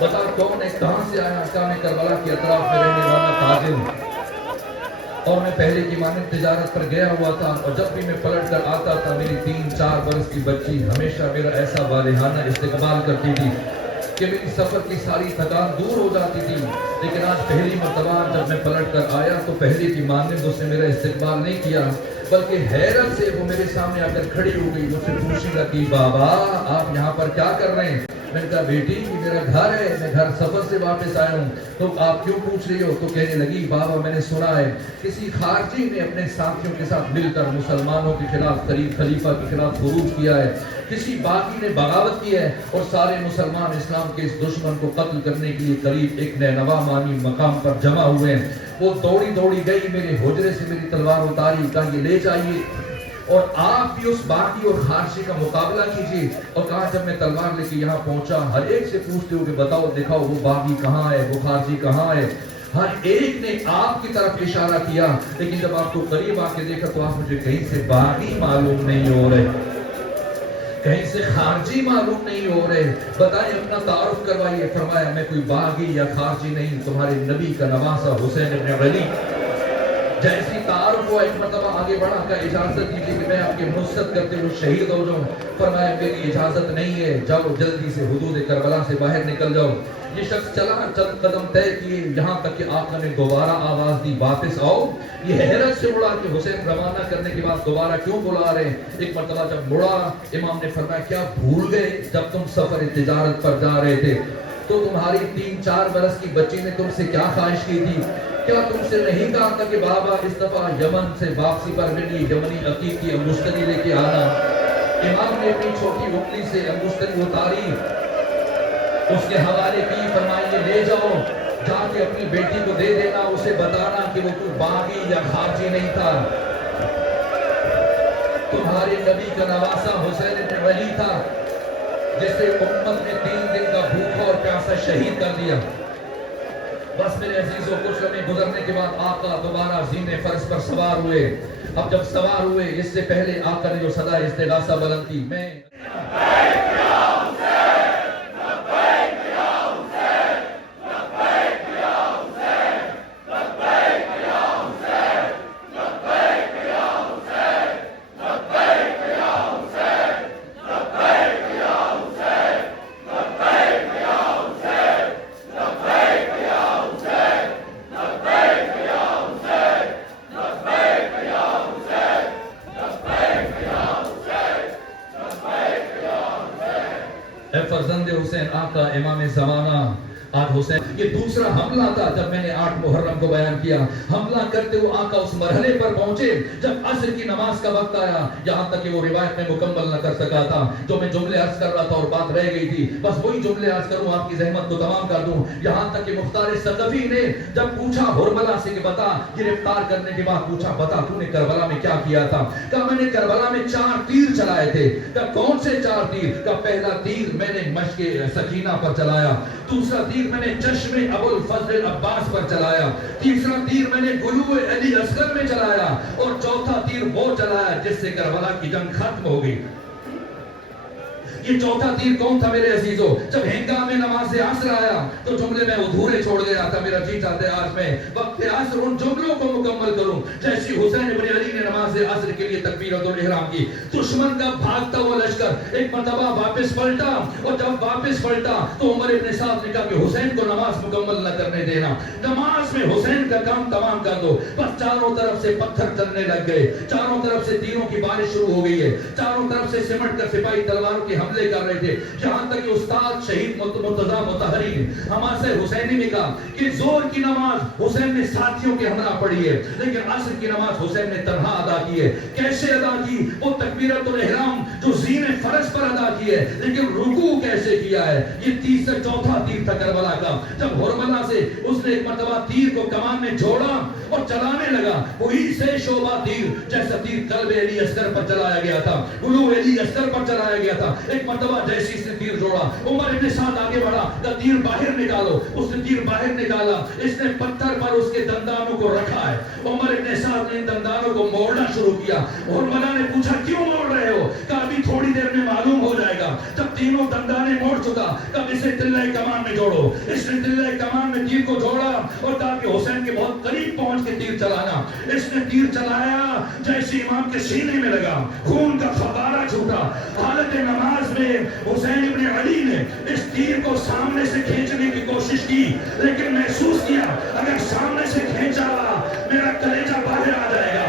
بتا کون ہے، کہاں سے آیا؟ کہا میں کربلا کے اطراف میں رہنے والا تاجر ہوں، اور میں پہلے کی مانند تجارت پر گیا ہوا تھا، اور جب بھی میں پلٹ کر آتا تھا میری 3-4 برس کی بچی ہمیشہ میرا ایسا والہانہ استقبال کرتی تھی کہ میری سفر کی ساری تھکان دور ہو جاتی تھی۔ لیکن آج پہلی مرتبہ جب میں پلٹ کر آیا تو پہلے کی مانند اس نے میرا استقبال نہیں کیا، بلکہ حیرت سے وہ میرے سامنے آ کر کھڑی ہو گئی، مجھ سے پوچھنے لگی بابا آپ یہاں پر کیا کر رہے ہیں؟ میں نے کہا بیٹی یہ میرا گھر ہے، میں گھر سفر سے واپس آیا ہوں، تو آپ کیوں پوچھ رہی ہو؟ تو کہنے لگی بابا میں نے سنا ہے کسی خارجی نے اپنے ساتھیوں کے ساتھ مل کر مسلمانوں کے خلاف خلیفہ کے خلاف خروج کیا ہے، کسی باغی نے بغاوت کی ہے اور سارے مسلمان اسلام کے اس دشمن کو قتل کرنے کے لیے قریب ایک نینوا مانی مقام پر جمع ہوئے ہیں۔ وہ دوڑی دوڑی گئی، میرے حجرے سے میری تلوار اتاری، کہا یہ لے جائیے اور آپ بھی اس باغی اور خارجی کا مقابلہ کیجیے۔ اور کہا جب میں تلوار لے کے یہاں پہنچا ہر ایک سے پوچھتے ہو کہ بتاؤ دکھاؤ وہ باغی کہاں ہے، وہ خارجی کہاں ہے، ہر ایک نے آپ کی طرف اشارہ کیا، لیکن جب آپ کو قریب آ کے دیکھا تو آپ مجھے کہیں سے باغی معلوم نہیں ہو رہے، کہیں سے خارجی معلوم نہیں ہو رہے، بتائیں اپنا تعارف کروائیے۔ فرمایا میں کوئی باغی یا خارجی نہیں، تمہارے نبی کا نواسہ حسین ابن علی۔ جیسی تعارف ہوا ایک مرتبہ آگے بڑھا کہ اجازت دیجیے کہ میں آپ کی نصرت کرتے ہوئے شہید ہو جاؤں۔ فرمایا میری اجازت نہیں ہے، جاؤ جلدی سے حدود کربلا سے باہر نکل جاؤ۔ یہ شخص چلا چند قدم طے کیے، یہاں تک کہ آقا نے دوبارہ آواز دی واپس آؤ۔ یہ حیرت سے مڑا کہ حسین روانہ کرنے کے بعد دوبارہ کیوں بلا رہے ہیں؟ ایک مرتبہ جب مڑا امام نے فرمایا کیا بھول گئے جب تم سفر تجارت پر جا رہے تھے تو تمہاری 3-4 برس کی بچی نے تم سے کیا خواہش کی تھی؟ کیا تم سے نہیں کہا تھا کہ بابا اس دفعہ یمن سے واپسی پر میری یمنی عقیق کی انگشتری لے کے آنا؟ امام نے اپنی چھوٹی انگلی سے انگشتری اتاری، اس کے حوالے کی، فرمایا لے جاؤ، جا کے اپنی بیٹی کو دے دینا، اسے بتانا کہ وہ کوئی باغی یا خارجی نہیں تھا، تمہارے نبی کا نواسہ حسین ابن علی تھا جسے امت نے 3 دن کا بھوکا اور پیاسا شہید کر دیا۔ بس میرے عزیزوں کچھ لمحے گزرنے کے بعد آقا دوبارہ زین فرس پر سوار ہوئے۔ اب جب سوار ہوئے اس سے پہلے آقا نے جو صدا استغاثہ بلند کی، میں اے فرزند حسین آقا امام زمانہ آج حسین یہ دوسرا حملہ تھا جب میں نے 8 محرم کو بیان کیا۔ حملہ کرتے ہوئے آقا اس مرحلے پر پہنچے جب عصر کی نماز کا وقت آیا، یہاں تک کہ وہ روایت میں مکمل نہ کر سکا تھا، جو میں جملے عرض کر رہا تھا اور بات رہ گئی تھی، بس وہی جملے عرض کروں آپ کی زحمت کو تمام کر دوں۔ یہاں تک کہ مختار ثقفی نے جب پوچھا ہرملہ سے کہ بتا، گرفتار کرنے کے بعد پوچھا بتا تو نے کربلا میں کیا کیا تھا؟ کہا میں نے کربلا میں 4 تیر چلائے تھے۔ کہا کون سے 4 تیر؟ کہا پہلا تیر میں نے مشق سکینہ پر چلایا، دوسرا تیر میں نے چشم ابو الفضل عباس پر چلایا، تیسرا تیر میں نے گلو علی اصغر میں چلایا، اور چوتھا تیر وہ چلایا جس سے کربلا کی جنگ ختم ہو گئی۔ یہ چوتھا تیر کون تھا میرے عزیزو؟ جب ہنگام نماز عصر آیا تو جملے میں ادھورے چھوڑ گیا تھا، میرا جی چاہتے آج میں وقت عصر ان جملوں کو مکمل کروں جیسی حسین ابن علی نے نماز عصر کے لیے تکبیرۃ الاحرام کی۔ دشمن کا بھاگتا ہوا لشکر ایک مرتبہ واپس پلٹا، اور جب واپس پلٹا تو عمر ابن سعد نے کہا کہ حسین کو نماز مکمل نہ کرنے دینا، نماز میں حسین کا کام تمام کر دو۔ بس چاروں طرف سے پتھر چلنے لگ گئے، چاروں طرف سے تیروں کی بارش شروع ہو گئی ہے، چاروں طرف سے سمٹ کر سپاہی تلواروں کے حملے کر رہے تھے، یہاں تک کہ استاد شہید مرتضیٰ مطہری نے حماسہ حسینی میں کہا کہ زور کی نماز حسین نے ساتھیوں کے ہمراہ پڑھی ہے، لیکن عصر کی نماز حسین نے تنہا ادا کی ہے۔ کیسے ادا کی؟ وہ تکبیرۃ الاحرام جو زین فرض پر ادا کی ہے، لیکن رکوع کیسے کیا ہے؟ یہ تیسرا چوتھا تیر تھا کربلا کا، جب ہرملہ سے اس نے ایک مرتبہ تیر کو کمان میں جوڑا اور چلانے لگا، وہی سے شعبہ تیر جیسا تیر قلب علی اصغر پر چلایا گیا تھا، گلو علی اصغر پر چلایا گیا تھا، ایک مرتبہ جیسے اس نے تیر جوڑا، عمر ابن سعد آگے بڑھا، کہ تیر باہر نکالو، اس نے تیر باہر نکالا، اس نے پتھر پر اس کے دندانوں کو رکھا ہے، عمر ابن سعد نے ان دندانوں کو موڑنا شروع کیا، اور ملا نے پوچھا کیوں موڑ رہے ہو؟ کہ ابھی تھوڑی دیر میں معلوم ہو جائے گا۔ جب تینوں دندانے موڑ چکا، کب اسے تلہ کمان میں جوڑو، اس نے تلہ کمان میں تیر کو جوڑا اور کہا کہ حسین کے بہت قریب پہنچ کے تیر چلانا۔ اس نے تیر چلایا، جیسے امام کے سینے میں لگا، خون کا فوارہ چھوٹا۔ حالت نماز میں حسین ابن علی نے اس تیر کو سامنے سے کھینچنے کی کوشش کی، لیکن محسوس کیا اگر سامنے سے کھینچا میرا کلیجہ باہر آ جائے گا۔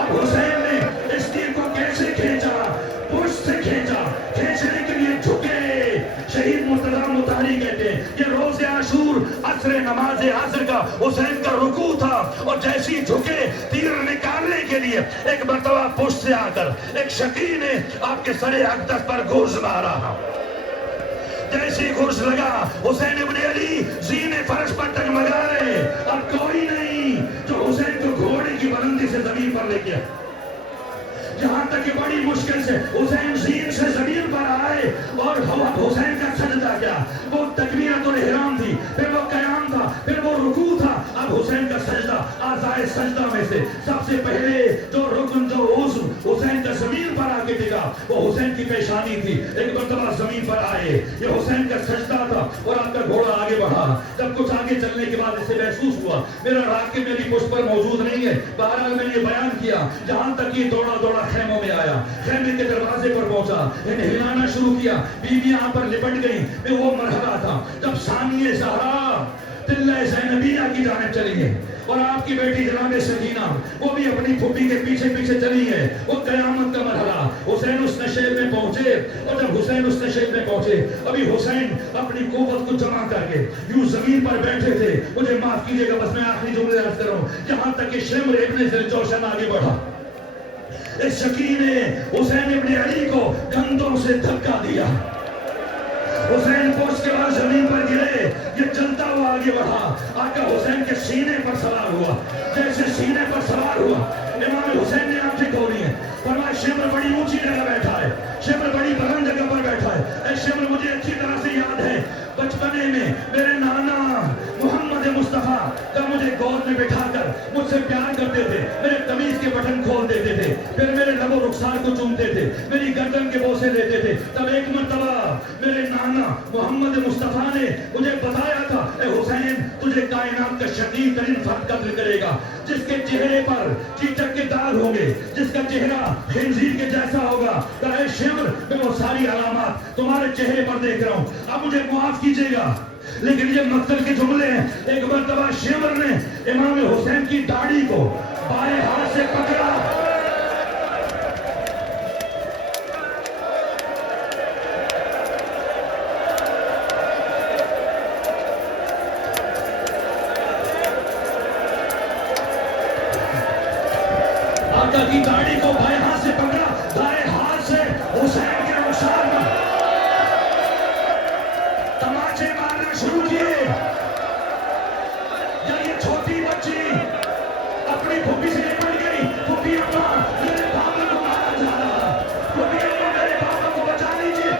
اب حسین نے اس تیر کو کیسے کھینچا؟ پشت سے کھینچا، کھینچنے کے لیے جھکے۔ شہید مرتضیٰ مطہری کہتے ہیں یہ روز عاشور عصر نماز عصر کا حسین کا رکوع تھا، اور جیسی جھکے تیر نکالنے کے لیے ایک مرتبہ پشت سے آ کر ایک شقی نے آپ کے سر اقدس پر گرز مارا۔ جیسی گرز لگا، حسین ابن علی زینے فرش پر ٹگمگا رہے، اب کوئی نہیں جو حسین کو گھوڑے کی بلندی سے زمین پر لے گیا، جہاں تک کہ بڑی مشکل سے حسین زین سے زمین پر آئے، اور حسین کا سجدہ کیا، وہ تکبیرۃ الاحرام تھی، پھر وہ قیام تھا، پھر وہ رکوع تھا، اب حسین کا سجدہ، اعضائے سجدہ میں سے سب سے پہلے جو رکن، جو عضو حسین کا زمین پر آ کے ٹکا، وہ حسین کی پیشانی تھی۔ ایک مرتبہ زمین پر آئے، یہ حسین کا سجدہ تھا، اور آپ کا گھوڑا آگے بڑھا۔ جب کچھ آگے چلنے کے بعد اسے محسوس ہوا میرا راکب میری پشت پر موجود نہیں ہے، بہرحال میں نے بیان کیا، جہاں تک یہ دوڑا دوڑا خیموں میں آیا، خیمے کے دروازے پر پہنچا، انہیں ہلانا شروع کیا، بیویاں یہاں پر لپٹ گئیں۔ میں وہ مرحلہ تھا جب ثانیہ زہرا تلہ زینبیہ کی جانب چلی ہے، اور آپ کی بیٹی جناب سکینہ وہ بھی اپنی پھوپھی کے پیچھے پیچھے چلی ہے۔ وہ قیامت کا مرحلہ، حسین اس نشیب میں پہنچے، اور جب حسین اس نشیب میں پہنچے، ابھی حسین اپنی قوت کو جمع کر کے یوں زمین پر بیٹھے تھے۔ مجھے معاف کیجئے گا، بس میں آخری جملے عرض کر رہا ہوں، یہاں تک کہ شمر ابن ذوالجوشن آگے بڑھا، اس شقی نے حسین ابن علی کو کندھوں سے دھکا دیا، حسین پوچھ کے بعد زمین پر گرے، یہ چلتا ہوا آگے بڑھا، آقا حسین کے سینے پر سوار ہوا، جیسے سینے پر سوار ہوا امام حسین نے آنکھیں کھولی ہیں، فرمایا شمر بڑی اونچی جگہ بیٹھا ہے، شمر بڑی بلند جگہ پر بیٹھا ہے۔ اے شمر مجھے اچھی طرح سے یاد ہے بچپنے میں میرے نانا محمد مصطفیٰ کا مجھے گود میں بٹھا کر مجھ سے پیار کرتے تھے، میرے قمیض کے بٹن کھول دیتے تھے، پھر میرے لب و رخسار کو چومتے تھے، میری گردن کے بوسے لیتے تھے۔ تب ایک مرتبہ میرے نانا محمد مصطفیٰ نے مجھے بتایا تھا، اے حسین تجھے کائنات کا شدید ترین فرد قتل کرے گا، جس کے چہرے پر چیچک کے داغ ہوں گے، جس کا چہرہ خنزیر کے جیسا ہوگا۔ کہ اے شمر میں وہ ساری علامات تمہارے چہرے پر دیکھ رہا ہوں، اب مجھے معاف کیجئے گا، لیکن یہ مقتل کے جملے ہیں۔ ایک مرتبہ شمر نے امام حسین کی داڑھی کو بائیں ہاتھ سے پکڑا، آقا کی داڑھی کو بائیں ہاتھ سے پکڑا، دائیں ہاتھ سے حسین کے رخسار پر تماچے مارنا شروع کیے۔ جب یہ چھوٹی بچی اپنی پھوپھی سے نکل گئی، پھوپھی اپنا میرے بابا کو مارا جا رہا، پھوپھی اپنا میرے بابا کو بچا لیجیے۔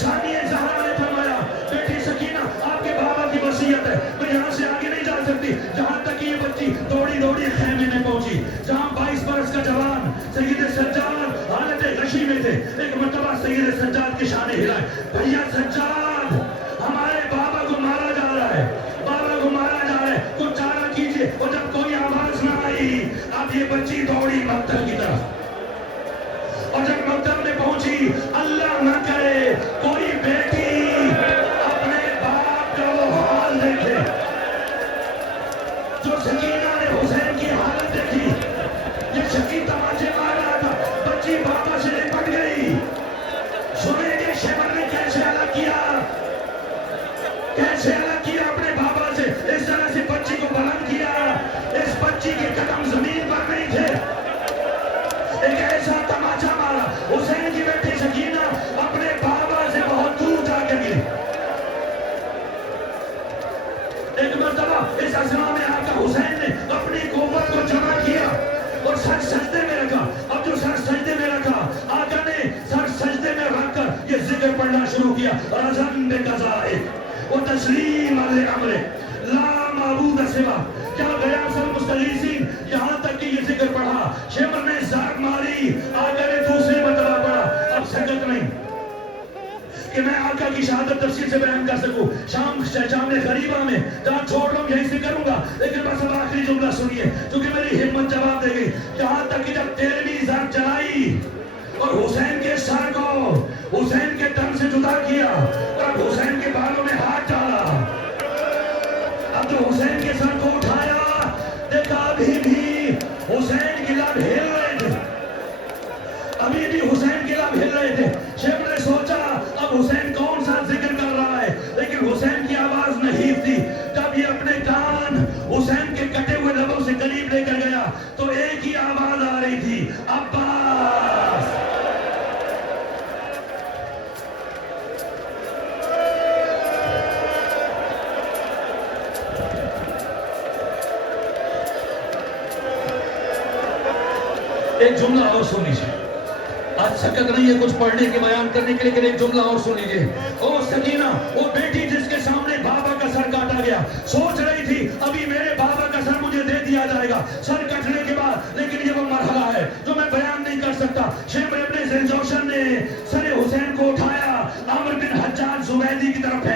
ثانیہ زہرا نے فرمایا بیٹی سکینہ آپ کے بابا کی وصیت ہے، میں یہاں سے آگے نہیں جا سکتی، جہاں تک یہ بچی دوڑی دوڑی خیمے میں پہنچی، جہاں 22 برس کا جوان سید سجاد حالت غشی میں تھے۔ ایک مرتبہ سید سجاد کے شانے ہلائے، بھیا سجاد ہمارے بابا کو مارا جا رہا ہے، بابا کو مارا جا رہا ہے، کچھ چارہ کیجئے۔ اور جب کوئی آواز نہ آئی، اب یہ بچی دوڑی مقتل کی طرف، اور جب مقتل میں پہنچی، اللہ نہ کرے کوئی بیٹی اپنے باپ کا وہ حال دیکھے جو سکینہ نے حسین کی حالت دیکھی۔ یہ شقی تماچے مار رہا تھا، بچی بابا سے لپٹ گئی۔ سنیں گے شمر نے کیسے الگ کیا، کیسے الگ کیا اپنے بابا سے، اس طرح سے بچی کو بلند کیا۔ اس بچی کے قدم زمین پر نہیں تھے، ایک ایسا تماچا مارا، حسین کی بیٹی سکینہ اپنے بابا سے بہت دور جا کے گری۔ ایک مرتبہ اس اثنا میں آقا حسین نے اپنی قوت کو جمع کیا اور سر سجدے میں رکھا۔ اب جو سر سجدے میں رکھا، آقا نے سر پڑھنا شروع کیا رزن بے قضائے و تسلیم الامر لا معبود سوا. کیا گیا سر مستغیثین یہاں تک کہ یہ ذکر پڑھا. شمر نے زاق ماری, آقا نے دوسری مرتبہ پڑھا. اب سکت نہیں کہ میں آقا کی شہادت تفصیل سے بیان کر سکوں. شام غریبہ میں جہاں چھوڑ رہا ہوں یہیں سے کروں گا, لیکن بس اب آخری جملہ سنیے کیونکہ میری ہمت جواب دے گئی. یہاں تک کہ جب 13ویں زد جلائی اور حسین کے سر کو حسین کے تن سے جدا کیا اور اب حسین کے بالوں میں ہاتھ ڈالا, اب جو حسین کے سر کو اٹھایا دیکھا ابھی بھی حسین کی لب ہل رہے تھے, ابھی بھی حسین کی لب ہل رہے تھے. شیخ نے سوچا اب حسین کون سا ذکر کر رہا ہے, لیکن حسین کی آواز نہیں تھی. جب یہ اپنے کان حسین کے کٹے ہوئے لبوں سے قریب لے کر گیا تو ایک ہی آواز آ رہی تھی, عباس. ایک جملہ اور سن لیجیے, آج سکت نہیں ہے کچھ پڑھنے کے بیان کرنے کے, لیکن ایک جملہ اور سن لیجیے. او سکینہ, وہ بیٹی جس کے سامنے بابا کا سر کاٹا گیا, سوچ رہی تھی ابھی میرے بابا کا سر مجھے دے دیا جائے گا سر کٹنے کے بعد, لیکن یہ وہ مرحلہ ہے جو میں بیان نہیں کر سکتا. شیخ ابن ذی الجوشن نے سر حسین کو اٹھایا, عمرو بن حجاج زبیدی کی طرف